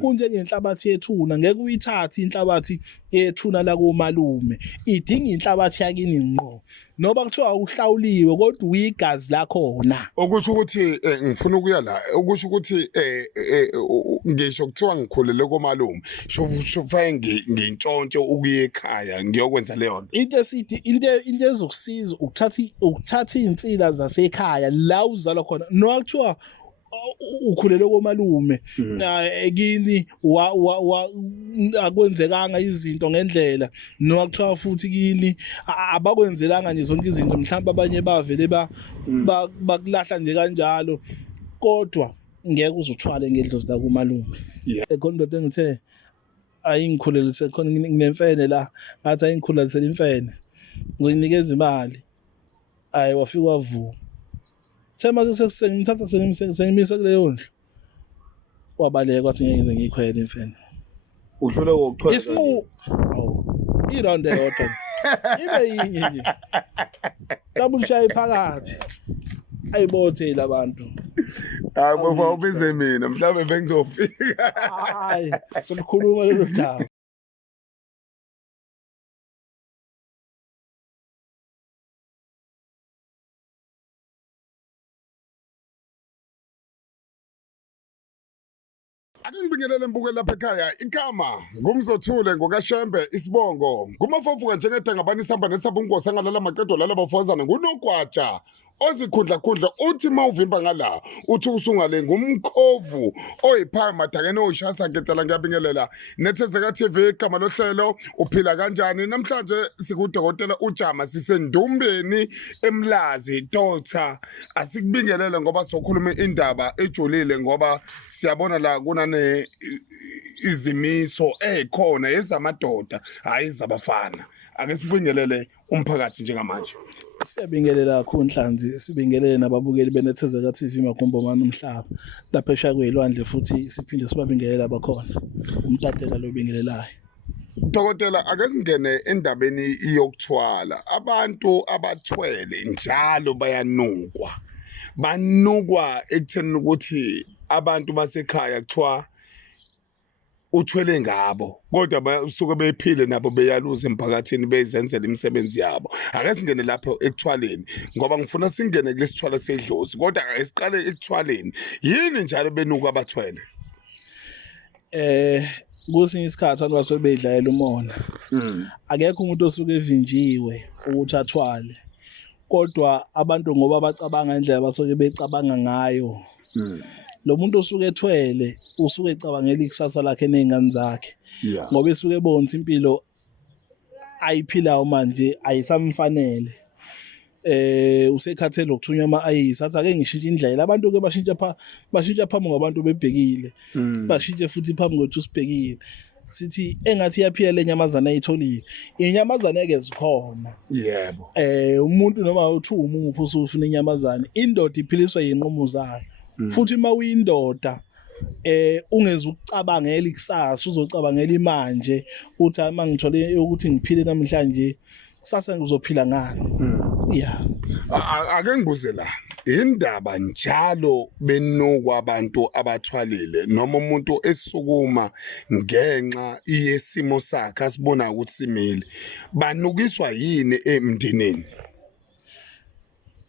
kunjengenhlabathi yethuna ngeke uyithathe inhlabathi yethuna la komalume idinga inhlabathi yakini ngqo noba kuthiwa uhlawuliwe kodwa uyigazi lakhona okusho ukuthi ngifuna ukuya la okusho ukuthi ngisho kuthiwa ngikhulele komalume shofaye ngintshontshe ukuya ekhaya ngiyokwenza leyo nto into esithi into ezokusiza ukuthatha insila zasekhaya la uzalwa khona noma kuthiwa ukhulele komalume ekini akwenzekanga izinto ngendlela noma kuthiwa futhi kini abakwenzelanga nje zonke izinto mhlawumbe abanye bavele bakulahla nje kanjalo kodwa ngeke uzuthwale ngedlozi la komalume ekhona into engithe ayingikhulelise khona nginemfene la ngathi ayingikhulelise imfene ngizoyinikeza imali ayi wafika wavuka thema sengimthatha sengimisa kuleyo ndlu wabaleka kwathi ngeke ngize ngikhwele imfene udlule kokuchwela isinqu iround eyodwa ibe yinye nje kabulishaya phakathi ayibothe labantu hayi bofa ubize mina mhlawumbe bengizofika hayi sikhuluma lelo daba Ake ngibingelele mbukeli lapha ekhaya igama ngumzothule ngokashembe isibongo ngumafofuka njengedanga ngabani isamba nesabungosi angalala maqedo lala bafozana ngunogwaja ozikhundla khundla uthi mawuvimba ngala uthi usungale ngumkhovu oyiphaya madakene oshasa ngecela ngiyabingelela nethezeka TV igama lohlelo uphila kanjani namhlanje sikudokotela uJama sisendumbeni eMlazi Dr asikubingelele ngoba sokhuluma indaba ejulile ngoba siyabona la kunane izimiso ekhona ezamadoda hayi zabafana ake sibingelele umphakathi njengamanje siyabingelela kakhulu Nhlanzi sibingelele nababukeli benethezeka TV Magombomani umhlaba lapha eshaya kwezilwandle futhi siphinde sibabingelela abakhona umtatela lo bingelelayo Dokotela ake singene endabeni yokuthwala abantu abathwele njalo banukwa ekutheni ukuthi abantu basekhaya kuthiwa uthwele ngabo kodwa basuke bephile nabo beyaluza emphakathini bezenzela imisebenzi yabo ake singene lapho ekuthwaleni ngoba ngifuna singene kulesithwala sedlozi kodwa ake siqale ekuthwaleni yini njalo benuka abathwele kusinye isikhathi abantu basuke bedlalela umona akekho umuntu osuke evinjiwe ukuthi athwale kodwa abantu ngoba bacabanga indlela basuke becabanga ngayo lo muntu osuke ethwele usuke ecabangela ikusasa lakhe nezingane zakhe ngoba esuke ebonza impilo ayiphilayo manje ayisamfanele usekhathele ukuthunywa ama-ayisi athi ake ngishintshe indlela abantu ke bashintsha phambi kwabantu bebhekile bashintshe futhi phambi kwethu sibhekile sithi engathi iyaphila lenyamazana ayitholile inyamazana ke zikhona yebo umuntu noma uthi umuphi usufuna inyamazana indoda iphiliswa yinqumo zayo futhi mawuyindoda ungeze ukucabangela ikusasa uzocabangela imanje uthi mangithole ukuthi ngiphile namhlanje kusasa ngizophila ngani ake ngibuze la indaba njalo benukwa abantu abathwalile noma umuntu esukuma ngenxa yesimo sakhe asibona ukuthi simile banukiswa yini emndenini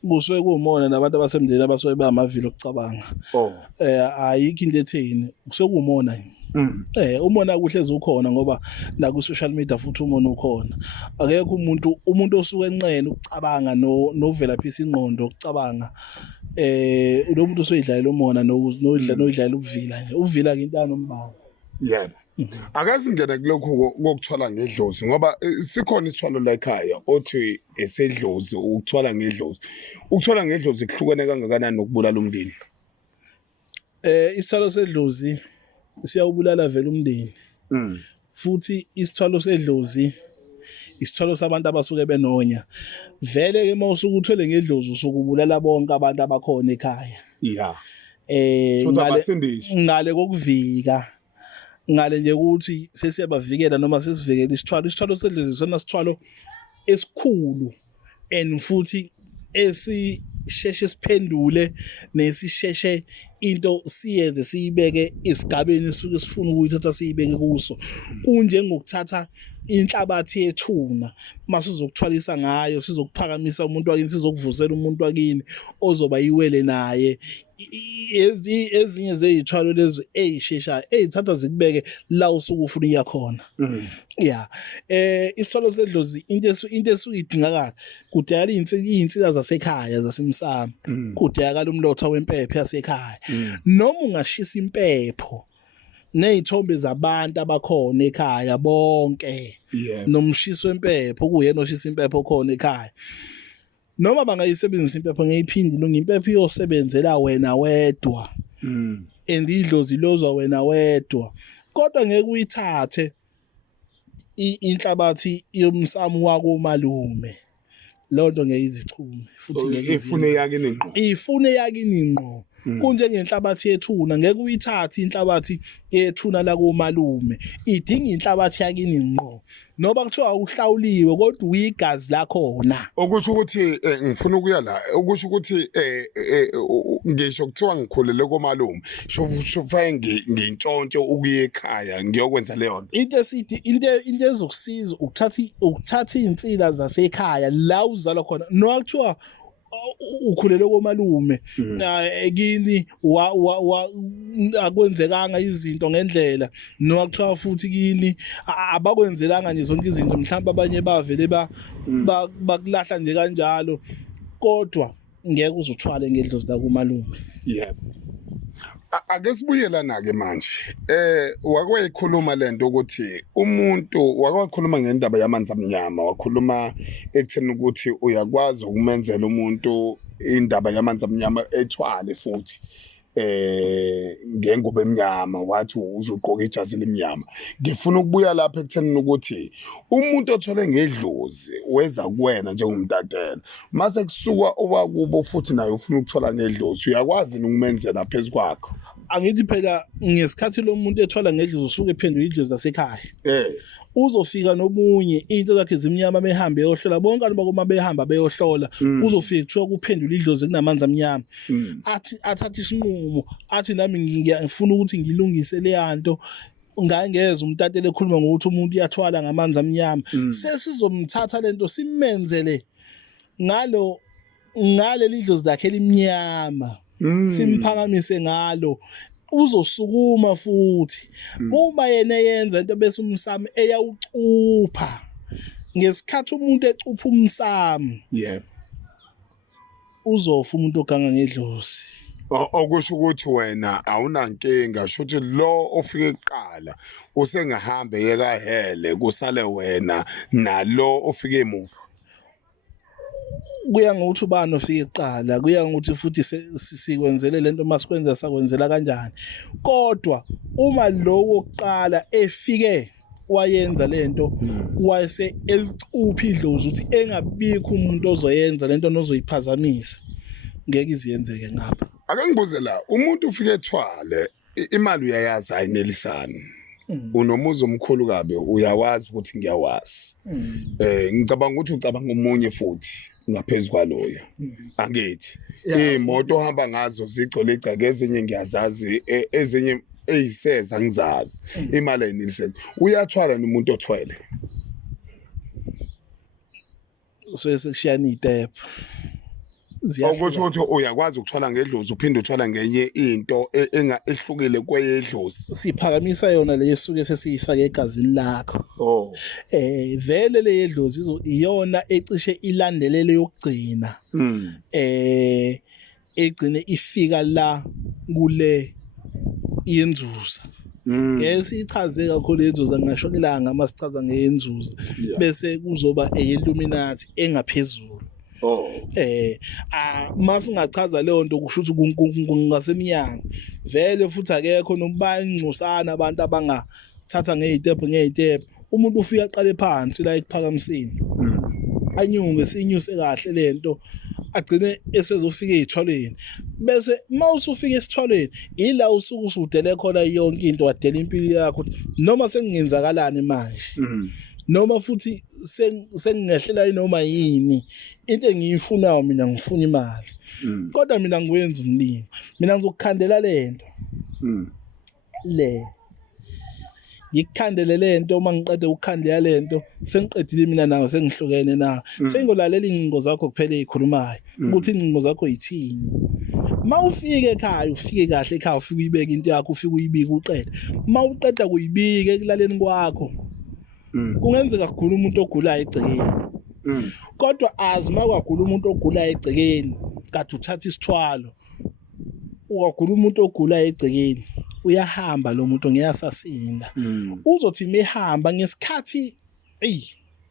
kusuke kuwumona nabantu abasemndeni abasuke bamavilo okucabanga ayikho into etheni kusuke kuwumona umona kuhlezi ukhona ngoba la ku social media futhi umona ukhona akekho umuntu osuke enqene ukucabanga novela phisa ingqondo ukucabanga lo muntu usuyidlalela umona nodlalela ukuvila nje uvila ke into anombala yebo akasingena kulokho kokuthwala ngedlozi ngoba sikhona isithwalo la ekhaya othi esedlozi ukuthwala ngedlozi ukuthwala ngedlozi kuhlukene kangakanani nokubulala umndeni isithwalo sedlozi siyawubulala vele umndeni futhi isithwalo sedlozi isithwalo sabantu abasuke benonya vele ke mawusuke uthwele ngedlozi usukubulala bonke abantu abakhona ekhaya ngale kokuvika ngale nje ukuthi sesiyabavikela noma sesivikela isithwalo sedlozi sona sithwalo esikhulu and futhi esisheshe siphendule nesisheshe into siyenze siyibeke esigabeni suke sifuna ukuyithatha siyibeke kuso kunjengokuthatha inhlabathi yethuna masizokuthwalisa ngayo sizokuphakamisa umuntu wakini sizokuvusela umuntu wakini ozoba iwele naye ezinye zeyithwalo lezo ezisheshayo ezithatha zikubeke la usuku ufuna iya khona yeah isithwalo sedlozi into esuyidingakala kudala izinsila zasekhaya zasemsamo kudala umlotha wempepho yasekhaya noma ungashisa impepho nezithombe zabantu abakhona ekhaya bonke nomshiso wempepho kuyena oshisa impepho khona ekhaya noma bangayisebenzisa impepho ngeyiphindi noma impepho iyosebenzela wena wedwa and idlozi lozwa wena wedwa kodwa ngeke uyithathe inhlabathi yomsamo wako malume lonto ngeyizichume futhi ngeke ifune yakini ngqo kunjengenhlabathi yethuna ngeke uyithathe inhlabathi yethuna la komalume idinga inhlabathi yakini ngqo noba kuthiwa uhlawuliwe kodwa uyigazi lakhona okusho ukuthi ngifuna ukuya la okusho ukuthi ngisho kuthiwa ngikhulele komalume shofaye ngintshontshe ukuye ekhaya ngiyokwenza leyo into ezokusiza ukuthatha izinsila zasekhaya la uzalwa khona no kuthiwa ukhulele komalume ekini akwenzekanga izinto ngendlela noma kuthiwa futhi kini abakwenzelanga nje zonke izinto mhlawumbe abanye bavele bakulahla nje kanjalo kodwa ngeke uzuthwale ngedlozi la komalume yebo ake sibuyelana ke manje wakwayikhuluma lento ukuthi umuntu wakwakhuluma ngendaba yamanzi amnyama wakhuluma ekutheni ukuthi uyakwazi ukumenzela umuntu indaba yamanzi amnyama ethwale futhi ngengubo emnyama wathi uzogqoka ijazi lemnyama ngifuna ukubuya lapha ekutheni ukuthi umuntu othole ngedlozi weza kuwena njengomtatela mase kusuka owakubo futhi naye ufuna ukuthola ngedlozi uyakwazi ukumenzela phezukwakho angithi phela ngesikhathi lo muntu ethola ngedlozi usuke ephendula idlozi lasekhaya uzofika nomunye into zakhe zimnyama behambe eyohlola bonke abantu bakoma behamba beyohlola uzofika kuthiwa kuphendula idlozi kunamanzi amnyama athi athatha isinqumo athi nami ngifuna ukuthi ngilungise le yanto ngangeze umtatele ekhuluma ngokuthi umuntu uyathwala ngamanzi amnyama sesizomthatha lento simenzele ngale lidlozi lakhe elimnyama simphakamise ngalo uzosukuma futhi uma yena yenza into bese umsamo eyawucupha ngesikhathi umuntu ecupha umsamo uzofa umuntu oganga ngedlozi okusho ukuthi wena awunankinga shothi lo ofike kuqala usengahambe yeka hele kusale wena nalo ofike emuva kuya ngokuthi ubani ofike kuqala kuya ngokuthi futhi sikwenzele lento masikwenza sakwenzela kanjani kodwa uma lo wokuqala efike wayenza lento wase elicupha idlozi ukuthi engabikho umuntu ozoyenza lento nozoyiphazamisa ngeke iziyenzeke ngapha ake ngibuze la umuntu ufike ethwale imali uyayazi ayinelisana unomuzi omkhulu kabe uyawazi ukuthi ngiyawazi ngicabanga ukuthi ucabanga umunye futhi ngaphezulu kwaloyo angithi imoto ohamba ngazo zigcwele igceke ezinye ngiyazazi ezinye eyiseza ngizazi imali ayinelisana uyathwala nomuntu othwele so sekushiyana izitepu okusho ukuthi uyakwazi ukuthwala ngedlozi uphinde uthwala ngenye into ehlukile kweyedlozi siphakamisa yona le esuke sesiyifaka egazini lakho vele le yedlozi iyona ecishe ilandelele yokugcina egcine ifika la kule yenzuza ngesichaze kakhulu yenzuza ngisho ilanga masichaza ngeyenzuza bese kuzoba eIlluminati engaphezulu masingachaza leyo nto kusho ukuthi kungasemnyanga vele futhi akekho nombayingcusana abantu abangathatha ngezitepu umuntu ufika aqale phansi la ekuphakamiseni anyunge sinyuse kahle lento agcine esezofika ezithwaleni bese mawusufika esithwaleni ila usuke usudele khona yonke into wadela impilo yakho noma sengenzakalani manje noma futhi sengingehlela noma yini into engiyifunayo mina ngifuna imali kodwa mina ngiwenza umlimi mina ngizokukhandela lento ngikukhandele lento uma ngiqede ukukhandela lento sengiqedile mina nawe sengihlukene nawe sengolalela incingo zakho kuphela ezikhulumayo ukuthi incingo zakho yithini mawufike ekhaya ufike kahle ekhaya ufike uyibeka into yakho ufike uyibika uqede mawuqeda kuyibika ekulaleni kwakho kungenzeka kakhulu umuntu ogulayo egcekeni kodwa azi makwagula umuntu ogulayo egcekeni kade uthatha isithwalo ukwagula umuntu ogulayo egcekeni uyahamba lo muntu ngeyasasinda uzothi mehamba ngesikhathi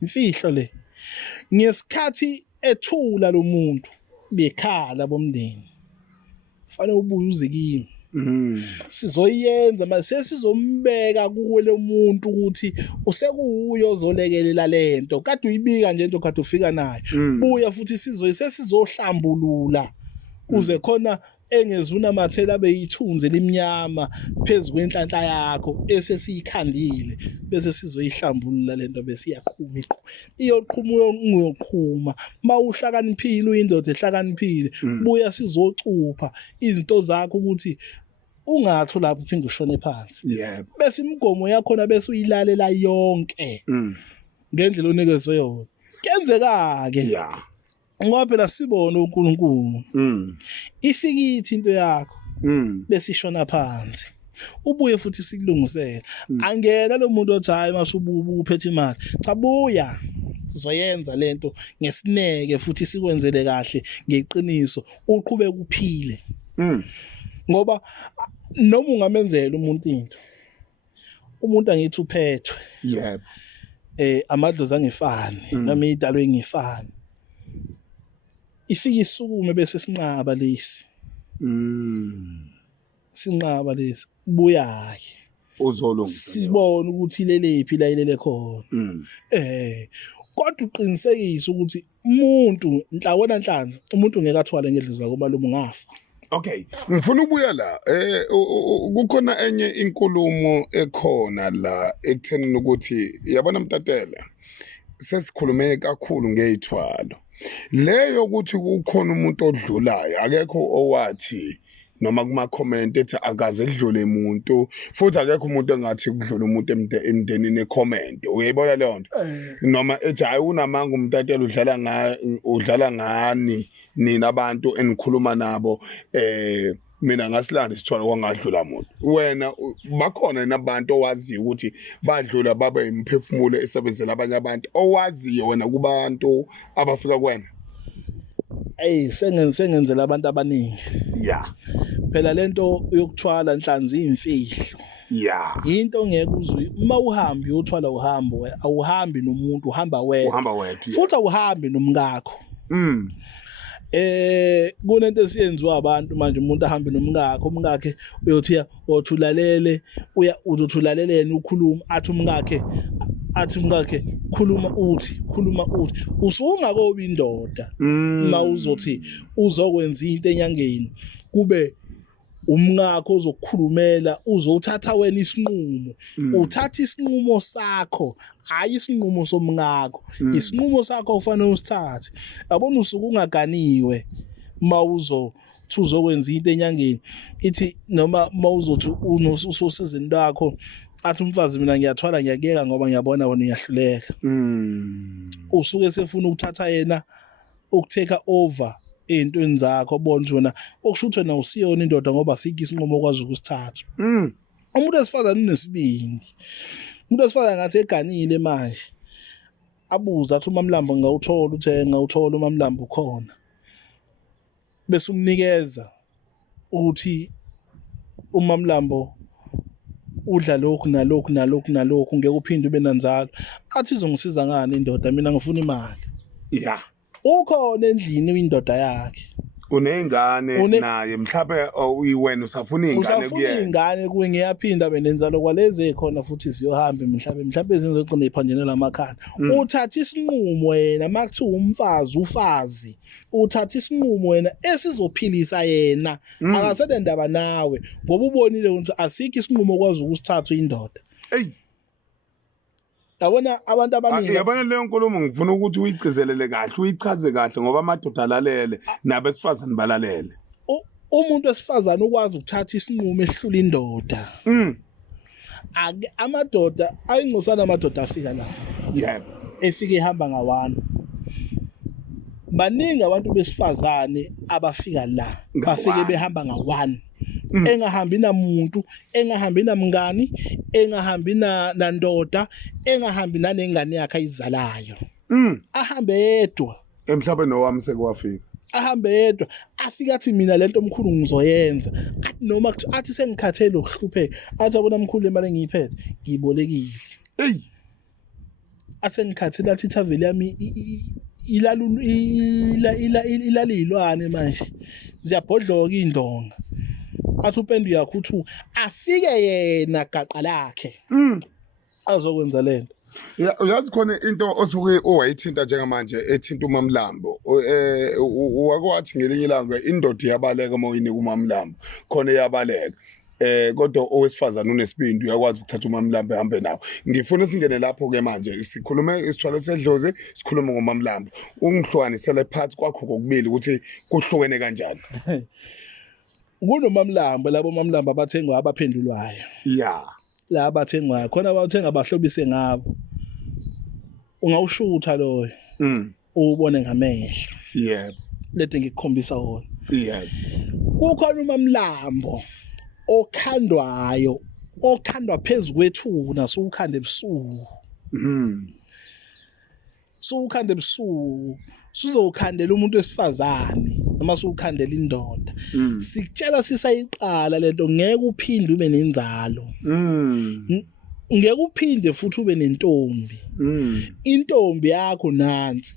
imfihlo le ngesikhathi ethula lo muntu bekhala bomndeni fanele ubuye uze kimi sizoyenza mase sizombeka kuwe lo muntu ukuthi usekuuyo ozolekelela lento kade uyibika nje into kade ufika nayo buya futhi sizohlambulula kuze khona engezuna mathela beyithunze limnyama phezulu kwenhlanhla yakho esesiyikhandile bese sizoyihlambulula lento bese iyaqhuma iyoqhuma mawuhlakaniphile uyindoda ehlakaniphile buya sizocupha izinto zakho ukuthi ungathi lapho uphinde ushone phansi bese imigomo yakho na bese uyilalela yonke ngendlela onikezwe yona kenzeka ke ngoba phela sibone uNkulunkulu ifikithi into yakho bese ishona phansi ubuye futhi sikulungisela angena lo muntu othi hayi masububu uphethe imali cha buya sizoyenza lento ngesineke futhi sikwenzele kahle ngeqiniso uqhubeka uphile ngoba noma ungamenzela umuntu into umuntu angithi uphethwe amadlozi angifani noma idalwe ngifani ifike isukume bese sinqaba lesi sinqaba lesi buya ke uzolungisa sibone ukuthi ilelephi la ilele khona kodwa uqinisekise ukuthi umuntu nhlawona nhlanzi umuntu ngeke athwale ngedlozi ngoba lo mungafa. Okay, ngifuna ukubuya la kukhona enye inkulumo ekhona la ekuthenini ukuthi yabona Mtatele sesikhulume kakhulu ngezithwalo leyo ukuthi kukhona umuntu odlulayo akekho owathi noma kuma comment ethi akaze kudlule umuntu futhi akekho umuntu engathi kudlula umuntu emndenini ecomment uyayibona leyo nto noma ethi hayi unamanga uMtatele udlala ngani nina abantu enikhuluma nabo mina ngasilanda isithwala kwangadlula umuntu wena bakhona nabantu owaziyo ukuthi badlula babe imphefumulo esebenzela abanye abantu owaziyo wena kubantu abafika kuwena sengenzela abantu abaningi phela lento yokuthwala nhlanzi imfihlo into ongeke uzwe uma uhamba uyothwala uhambo awuhambi nomuntu uhamba wedwa futhi awuhambi nomngakho kunento esiyenziwa abantu manje umuntu ahambe nomngakho umngakhe uyothi othulalele uzothulaleleni ukhuluma athi umngakhe khuluma uthi usungakobi indoda mawuzothi uzokwenza into enyangeni kube umngakho ozokukhulumela uzothatha wena isinqumo uthatha isinqumo sakho hayi isinqumo somngakho isinqumo sakho ufanele usithathe yabona usuku ungaganiwe uzokwenza into enyangeni ithi noma mawuzothi usosizini lakho athi umfazi mina ngiyathwala ngiyakeka ngoba ngiyabona wena uyahluleka usuke sefuna ukuthatha yena ukutake over entweni zakho bona wena okushuthi wena usiyona indoda ngoba sikho isinqumo okwazi ukusithatha umuntu esifazana unesibindi umuntu esifazana ngathi eganile manje abuza athi uMamlambo ngawuthola uthenga uthola uMamlambo ukhona bese umnikeza ukuthi uMamlambo udla lokhu nalokhu ngeke uphinde ube nanzalo athi izongisiza ngani indoda mina ngifuna imali ukhona endlini uyindoda yakhe unengane naye mhlawumbe uyiwena usafuna ingane kuye ngiyaphinda benenzalo kwalezi ekhona futhi ziyohamba mhlawumbe zingizogcina iphanjene lamakhanda uthatha isinqumo wena makuthi umfazi ufazi uthatha isinqumo wena esizophilisa yena akasele ndaba nawe ngoba ubonile ukuthi asikho isinqumo okwazi ukusithatha indoda yabona abantu abaningi Yabona leyo nkulumo ngifuna ukuthi uyigcizelele kahle uyichaze kahle ngoba amadoda alalele nabesifazane balalele. Umuntu wesifazane ukwazi ukuthatha isinqumo ehlula indoda. Amadoda ayingcosana amadoda afika la. Yebo. Efike ehamba ngawani. Baningi abantu besifazane abafika la bafike behamba ngawani. Engahambi namuntu, engahambi namngani, engahambi nandoda, engahambi nanengane yakhe ayizalayo. Ahambe yedwa. Emhlabeni owami sekwafika. Ahambe yedwa afika athi mina lento omkhulu ngizoyenza athi noma athi sengikhathele ukuhlupheka athi abona omkhulu imali engiyiphethe ngibolekile asengikhathele athi ithaveli yami ilalilwane manje ziyabhodloka indonga athi uPendu yakuthu afike yena gaqa lakhe azokwenza lento. Uyazi khona into osuke owayithinta njengamanje ethinta uMamlambo wakwathi ngelinye ilanga indoda iyabaleka moyini kuMamlambo khona iyabaleka kodwa owesifazana unesibindi uyakwazi ukuthatha uMamlambo ehambe nawo. Ngifuna singene lapho ke manje sikhulume isithwalo sedlozi sikhuluma ngoMamlambo ungihlukanisele phansi kwakho kokubili ukuthi kuhlukene kanjani. Kunomamlambo labo Mamlambo abathengwa abaphendulwayo la abathengwayo khona abathenga abahlobise ngabo ungawushutha loyo ubone ngamehlo yebo lethe ngikukhombisa wona yebo kukhona uMamlambo okhandwayo okhandwa phezulu kwethuna sokukhanda ebusuku sokukhanda ebusuku sizokhandela umuntu wesifazane noma sokukhandela indoda sikutshela sisayiqala lento ngeke uphinde ube nenzalo ngeke uphinde futhi ube nentombi intombi yakho nansi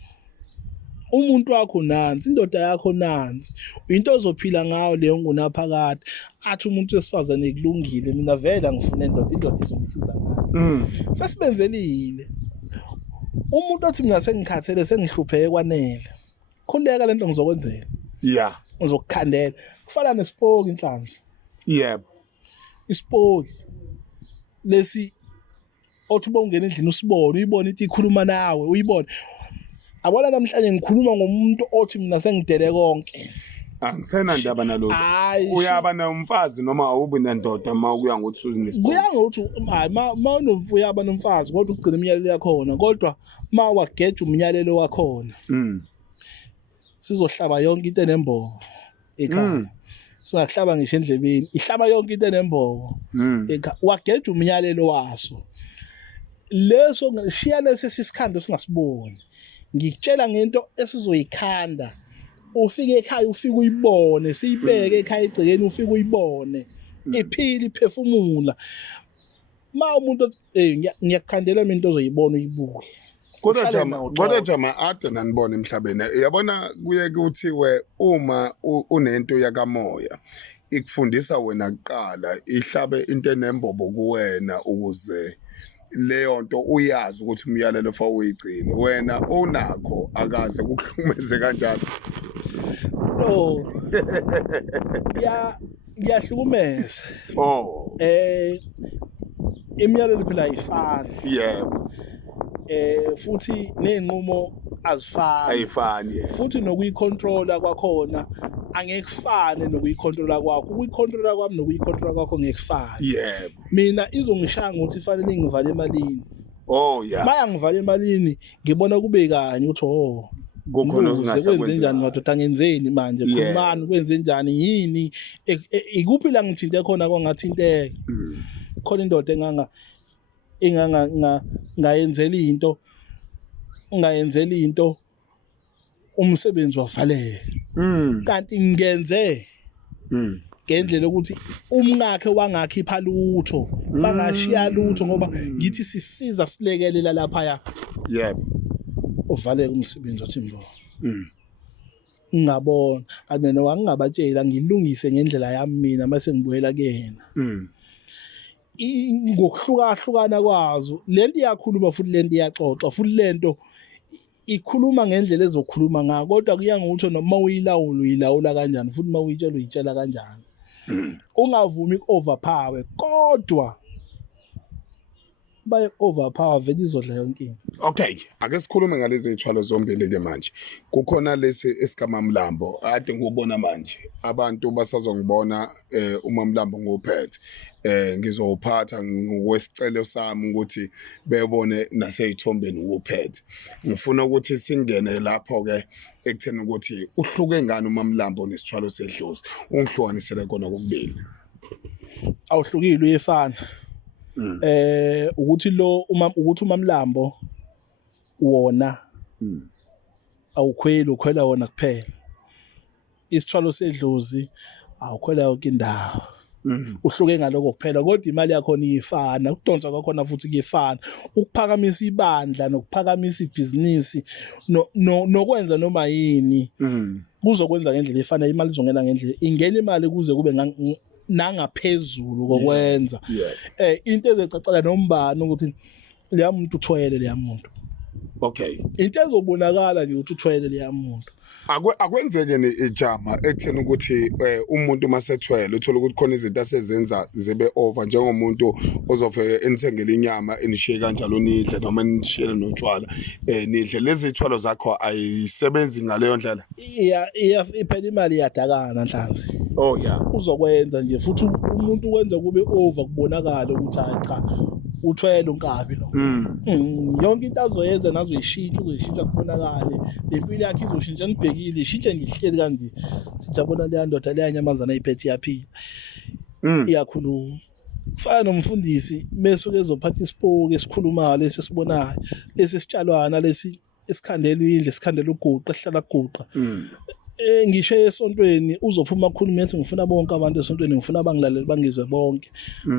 umuntu wakho nansi indoda yakho nansi into ozophila ngayo leyo ngunaphakade athi umuntu wesifazane kulungile mina vela ngifuna indoda izomsiza ngani sesibenzelile umuntu othi mina sengikhathele sengihlupheke kwanele khuleka lento ngizokwenzela ngizokukhandela kufana nesipoki inhlanzi yebo isipoki lesi othi bongena endlini usibone uyibone ithi ikhuluma nawe uyibone abona namhlanje ngikhuluma ngomuntu othi mina sengidele konke angisena ndaba nalokho uyaba nomfazi noma awubi nendoda mawukuya ngokuthi uzinesibongo kuya ngokuthi hayi mawunomfuyo yaba nomfazi kodwa ugcina imiyalelo yakhona kodwa mawageja umyalelo wakhona sizohlaba yonke into enembobo ekhaya singahlaba ngisho endlebeni ihlaba yonke into enembobo ekhaya wageja umyalelo waso leso ngishiya lesi sisikhando singasiboni ngikutshela ngento esizoyikhanda ufike ekhaya ufike uyibone siyibeke ekhaya egcekeni ufike uyibone iphila iphefumula umuntu ngiyakukhandela mina into ozoyibona uyibuke kodwa jama ade nanibona emhlabeni yabona kuye kuthiwe uma unento yakamoya ikufundisa wena kuqala ihlabe into enembobo kuwena ukuze leyo nto uyazi ukuthi umyalelo fa uyigcina wena onakho akaze kukuhlumeze kanjalo ngiyahlukumeza imiyalelo phela ayifani yebo futhi nezinqumo ayifani futhi nokuyicontrola kwakhona angeke kufane nokuyicontrola kwakho ukuyicontrola kwami nokuyicontrola kwakho ngeke kufane yebo mina izongishanga ukuthi ifanele ngivale emalini maya ngivala emalini ngibona kube kanye uthi kukhona kwenze njani madoda ngenzeni manje khulumani kwenze njani yini ikuphi la ngithinte khona kongathinteka khona indoda ngayenzela into umsebenzi wavaleka kanti ngenze ngendlela ukuthi umngakhe wangakhipha lutho bangashiya lutho ngoba ngithi sisiza silekelela lapha yebo uvaleke umsebenzi wathi mbo ngabona abena wangingabatshela ngilungise ngendlela yami mina mase ngibuyela kuyena ngokuhlukahlukana kwazo lento iyakhuluma futhi lento iyaxoxa futhi lento ikhuluma ngendlela ezokhuluma ngako kodwa kuya ngokuthi noma uyilawula kanjani futhi uma uyitshela kanjani ungavumi overpower kodwa baye overpower vele izodla yonke into. Okay, ake sikhulume ngalezi zithwalo zombili ke manje. Kukhona lesi esikamamlambo. Ade ngubona manje. Abantu basazongibona uMamlambo ngophethe. Ngizowuphatha ngokwesicelo sami ukuthi bebone naseyithombeni ukuphethe. Ngifuna ukuthi singene lapho ke ekutheni ukuthi uhluke ngani uMamlambo nesithwalo sedlozi. Ungihlukanisele kona kokubili. Awuhlukile uyefana. Ukuthi ukuthi uMamlambo wona awukhweli ukhwela wona kuphela. Isithwalo sedlozi awukhwela yonke indawo. Uhluke ngaloko kuphela kodwa imali yakho iyifana, ukudonsa kwakhona futhi kuyefana. Ukuphakamisa ibandla nokuphakamisa ibhizinisi nokwenza noma yini kuzokwenza ngendlela efana, imali izongena ngendlela. Ingena imali kuze kube nangaphezulu kokwenza. Into ezecacala nombani ukuthi leya muntu uthwele leya muntu. Okay. Into ezobonakala nje ukuthi uthwele leya muntu. Akwenzeke ijama ekutheni ukuthi umuntu masethwele uthola ukuthi khona izinto asezenza zibe over njengomuntu ozofike enithengele inyama enishiye kanjalo nidle noma nishiyele notshwala nidle lezi zithwalo zakho ayisebenzi ngaleyo ndlela. Iphela imali iyadakana nhlanzi. Oh yeah. Uzokwenza nje futhi umuntu ukwenza kube over kubonakala ukuthi hayi cha uthwele unkabi lo. Yonke into azoyenza uzoyishintsha kubonakale. Lempilo yakhe izoshintsha nibhekile ishintshe ngihleli kanje. Sijabona leya ndoda leya nyamazana iphethe yaphila. Iyakhuluma. Fana nomfundisi mesuke ezophatha isipoke esikhulumayo lesi sibonayo. Lesi sitshalwana lesi esikhandela indle esikhandela uguqa ehlala guqa. Ngisho esontweni uzophuma ukukhuluma ethi ngifuna bonke abantu esontweni ngifuna abangilaleli bangizwe bonke.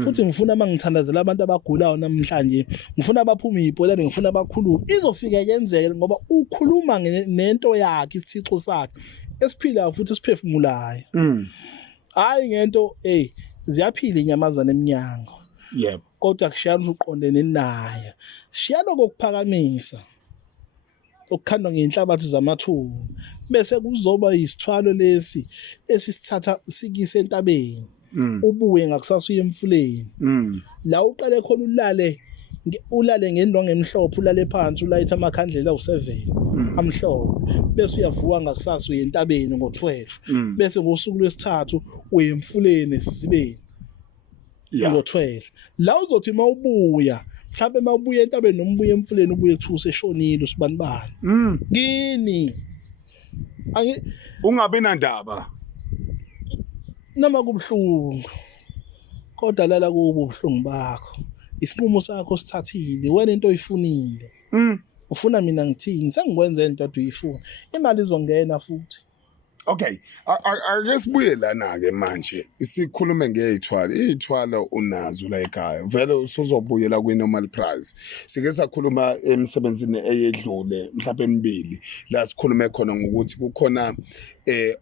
Futhi ngifuna mangithandazela abantu abagulayo namhlanje. Ngifuna abaphuma izipolane ngifuna abakhuluma. Izofika yenzeke ngoba ukhuluma nento yakhe isithixo sakhe esiphilayo futhi esiphefumulayo. Hayi ngento ziyaphila inyamazana eminyango. Yebo. Kodwa kushiyana uqondene naye. Shiyana kokuphakamisa. Ukukhandwa ngenhlabathi zamathunga bese kuzoba isithwalo lesi esisithatha sikise entabeni ubuye ngakusasa uye emfuleni la uqale khona ulale ngendonga emhlophe ulale phansi ulayitha amakhandlela awu7 amhlophe bese uyavuka ngakusasa uye entabeni ngo12 bese ngosuku lwesithathu uye emfuleni esizibeni ngo12 la uzothi mawubuya mhlawumbe mawubuya entabeni noma ubuye emfuleni ubuye kuthuse eshonile usibanibani kini ungabe nandaba noma kubhlungu kodwa lala kubo ubhlungu bakho isinqumo sakho sithathile wena into oyifunile ufuna mina ngithini sengikwenza into kodwa uyifuna imali izongena futhi. Okay, ake sibuye lana ke manje isikhulume ngezithwalo. Izithwalo unazo la ekhaya. Vele usuzobuyela kwi-normal price. Sike sakhuluma emsebenzini eyedlule mhlawumbe emibili la sikhulume khona ngokuthi kukhona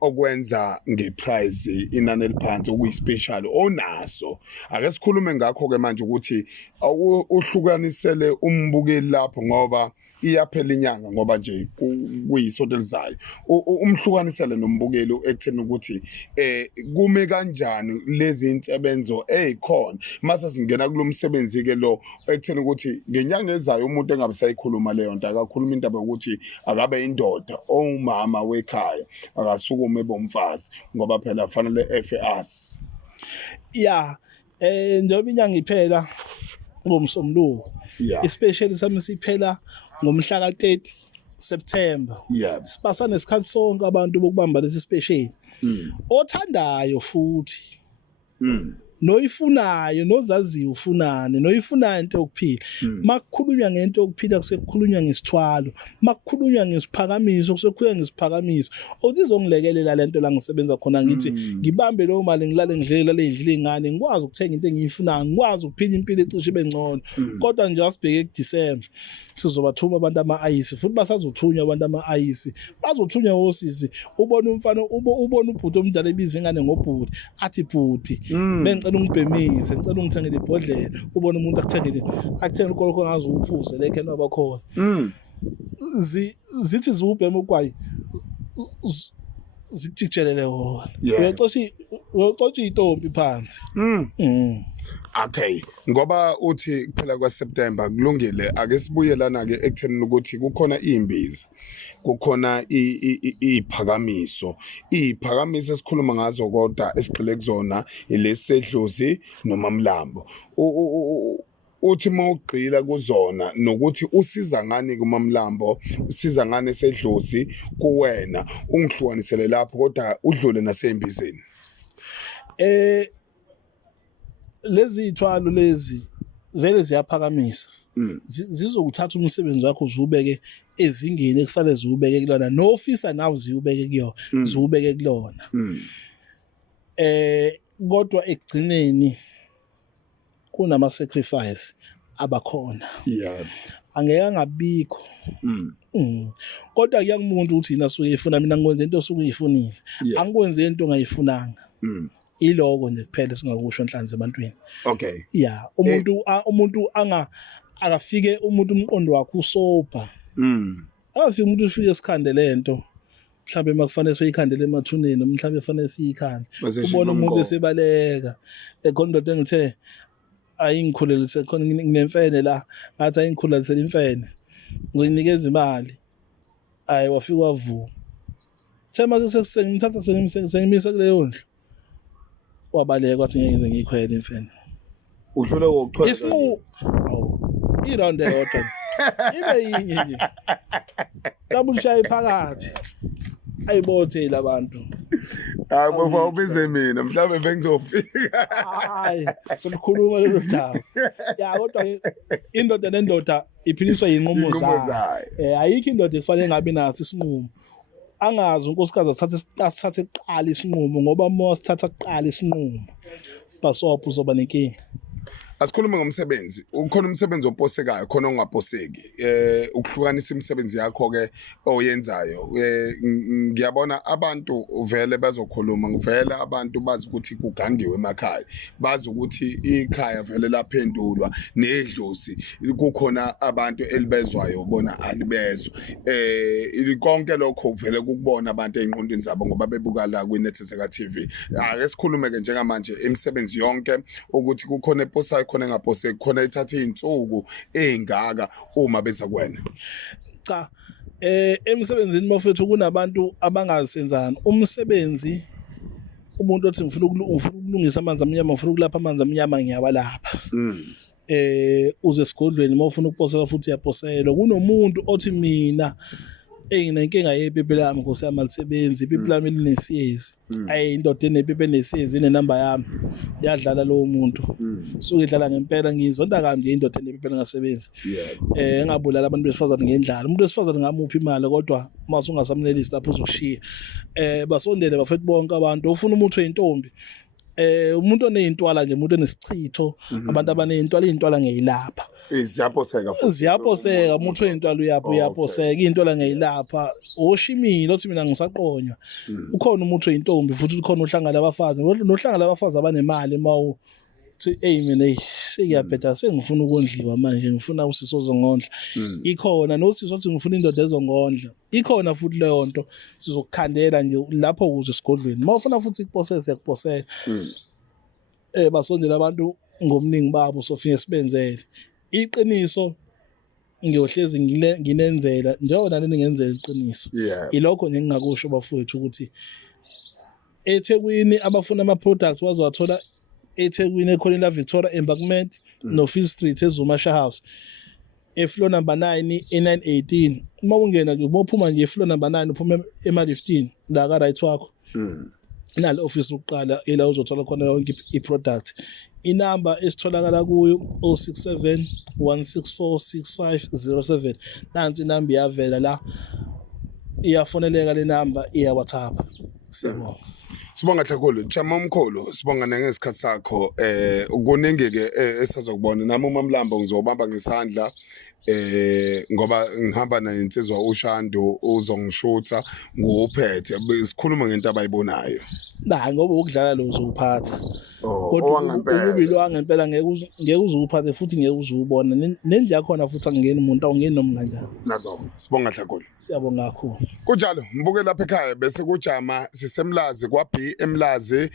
okwenza ngeprice inani eliphansi okuyispecial onaso. Ake sikhulume ngakho ke manje ukuthi uhlukanisele umbukeli lapho ngoba iyaphela inyanga ngoba nje kuyisonto elizayo umhlukanisele nombukeli ekutheni ukuthi kume kanjani lezi insebenzo ezikhona mase singena kulomsebenzi ke lo ekutheni ukuthi ngenyanga ezayo umuntu engabe sayikhuluma leyo nto akakhuluma indaba ukuthi akabe indoda omama wekhaya akasukume bomfazi ngoba phela fanele efas njengoba inyanga iphela ngomsombuluko especially sami siphela ngomhla ka30 September sibasa nesikhathi sonke abantu bokubamba lesi special othandayo futhi noyifunayo nozaziyo ufunane noyifunayo into yokuphila makukhulunywa ngento yokuphila kusekukhulunywa ngesithwalo makukhulunywa ngesiphakamiso kusekukhulunywa ngesiphakamiso uzizongilekelela lento la ngisebenza khona ngithi ngibambe lo mali ngilale ngidlela lezidlela izingane ngikwazi ukuthenga into engiyifunayo ngikwazi ukuphila impilo ecishe bengcono kodwa nje asibheke kuDisemba sizobathuma abantu ama-ayisi futhi basazothunywa abantu ama-ayisi bazothunywa osisi ubona umfana ubona ubhuti omdala ebiza ingane ngobhuti athi bhuti bengicela ungibhemise ngicela ungithengele ibhodlela ubona umuntu akuthengele ukoloko ngazi uphuze lekhe noba khona zithi ziubhema ugwayi zikujijelele wona uyaxoxa intombi phansi Okay, ngoba uthi kuphela kwaSeptember kulungile ake sibuyelana ke ekuthenini ukuthi kukhona imbiza kukhona iphakamiso esikhuluma ngazo kodwa esigxile kuzona lesedlozi noma Mlambo uthi mawugxila kuzona nokuthi usiza ngani kuMamlambo usiza ngani esedlozi kuwena ungihlukanisele lapho kodwa udlule nasembizeni. Lezi ithwalo lezi vele ziyaphakamisa zizokuthatha umsebenzi wakho uzubeke ezingeni ekufanele ziwubeke kulona nofisa nawe ziwubeke kuyo ziwubeke kulona kodwa ekugcineni kunama sacrifice abakhona angeke angabikho kodwa kuyangumuntu ukuthi yina suke ifuna mina ngikwenza into osuke uyifunile angikwenze into ongayifunanga iloko nje kuphela singakusho enhlanzi ebantwini. Okay. Yeah, umuntu akafike umuntu umqondo wakhe usopa. Akafike umuntu ufike esikhande lento. Mhlawumbe makufanele siyikhandele emathuneni, mhlawumbe kufanele siyikhande. Ubona umuntu esebaleka. Ekhona into engithe ayingikhulelise khona nginemfene la, ngathi ayingikhulelise imfene. Ngizoyinikeza imali. Ayi wafika wavu. Thema sengimthatha sengimisa kuleyo ndlu. Wabaleka wathi ngeke ngize ngiyikhwele imfene. Udlule ngokuchwela. Isimu iround eyodwa. Ibe yinye nje. Kabushaye phakathi. Ayibothe labantu. Hayi bafa ubize mina mhlawumbe bengizofika. Hayi sokukhuluma lelo daba. Ya kodwa indoda nendoda iphiliswa yinqumo zayo. Ayikho indoda efanele ngabe nathi isinqumo. Angazi unkosikazi asithathe kuqala isinqumo ngoba uma sithatha kuqala isinqumo basopha uzoba nenkinga. Asikhulume ngomsebenzi. Ukhona umsebenzi oposekayo khona ongaposeki. Ukuhlukanisa imisebenzi yakho ke oyenzayo. Ngiyabona abantu vele bazokhuluma ngivele abantu bazi ukuthi kugangiwe emakhaya. Bazi ukuthi ikhaya vele laphendulwa nedlozi kukhona abantu elibezwayo bona alibezwa. Konke lokho vele kukubona abantu einqondweni zabo ngoba bebuka la kwiNethezeka TV. Ake sikhulume ke njengamanje imisebenzi yonke ukuthi kukhona eposayo khona engaposeki khona ethatha izinsuku ezingaka uma beza kuwena. Cha emsebenzini bafethu kunabantu abangazisenzana umsebenzi umuntu othi ngifuna ukulungisa amanzi amnyama ngifuna ukulapha amanzi amnyama ngiyawalapha uze esigodlweni mawufuna ukuposela futhi uyaposela kunomuntu othi mina enginenkinga yepipi lami ngosama lisebenzi ipipi lami linesiyezi indoda enepipi enesiyezi inenamba yami yadlala lowo muntu suke idlala ngempela ngizonda kambi indoda enepipi engasebenzi engabulala abantu besifazane ngendlala umuntu wesifazane ngamuphi imali kodwa mase ungasamnelisi lapho uzokushiya basondele bafethu bonke abantu ufuna umuntu oyintombi umuntu oneyintwala nje umuntu onesichitho abantu abaneyintwala izintwala ngeyilapha ziyaposeka umuntu oyintwala uyaposeka intwala ngeyilapha oshimile othi mina ngisaqonywa ukhona umuntu oyintombi futhi ukhona uhlanga labafazi nohlanga labafazi abanemali mawu mina sekuyabhetha sengifuna ukondliwa manje ngifuna usiso zongondla ikhona nosiso othi ngifuna indoda ezongondla ikhona futhi leyo nto sizokukhandela nje lapho ukuze sigodlweni mawufuna futhi ikuposese yakuposela basondela abantu ngomningi babo sofike sibenzele iqiniso ngiyohlezi nginenzela njengoba nani ngenzela iqiniso ilokho nje ngingakusho bafowethu ukuthi eThekwini abafuna ama products wazowathola eThekwini ekhona la Victoria Embankment no Field Street eZuma House floor number 9 e918 uma ungena nje uphuma nje floor number 9 uphuma ema15 la ka right wakho nalo office uqala ela uzothola khona yonke iproduct inamba esitholakala kuyo 067 164 6507 nansi inamba iyavela la iyafoneleka le namba iya WhatsApp siyabonga. Sibonga Hlakhulu Chama Mkhulu sibonga nangesikhathi sakho kuningi ke esazokubona nami uMamlambo ngizobamba ngesandla ngoba ngihamba naye insizwa uShando uzongishutha nguphethe sikhuluma ngento abayibonayo ngoba ukudlala lo uzuphatha kodwa ubili wangempela ngeke uzuphathe futhi ngeke uzubona nendlela khona futhi angeni umuntu awungeni noma kanjani nazo sibonga Hlakhulu siyabonga kakhulu kunjalo mbuke lapha ekhaya bese kujama sisemlazi kwaBhi eBay eMlazi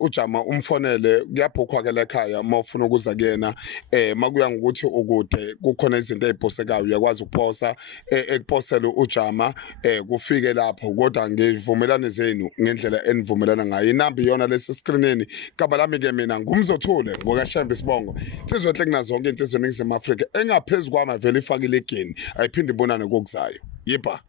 ujama umfonele kuyabhukhwa ke lekhaya mawufuna ukuza kuyena makuya ngokuthi ukude kukhona izinto eziphosekayo uyakwazi ukuphosa ekuphosela ujama kufike lapho kodwa ngivumelane zenu ngendlela enivumelana ngayo inamba iyona lesi screenini igama lami ke mina ngumzothule ngokaShembe Sibongo sizohle kuna zonke insizwe eNingizimu Afrika engaphezulu kwama vele ifakile egeni ayiphinde ibonane kokuzayo yiba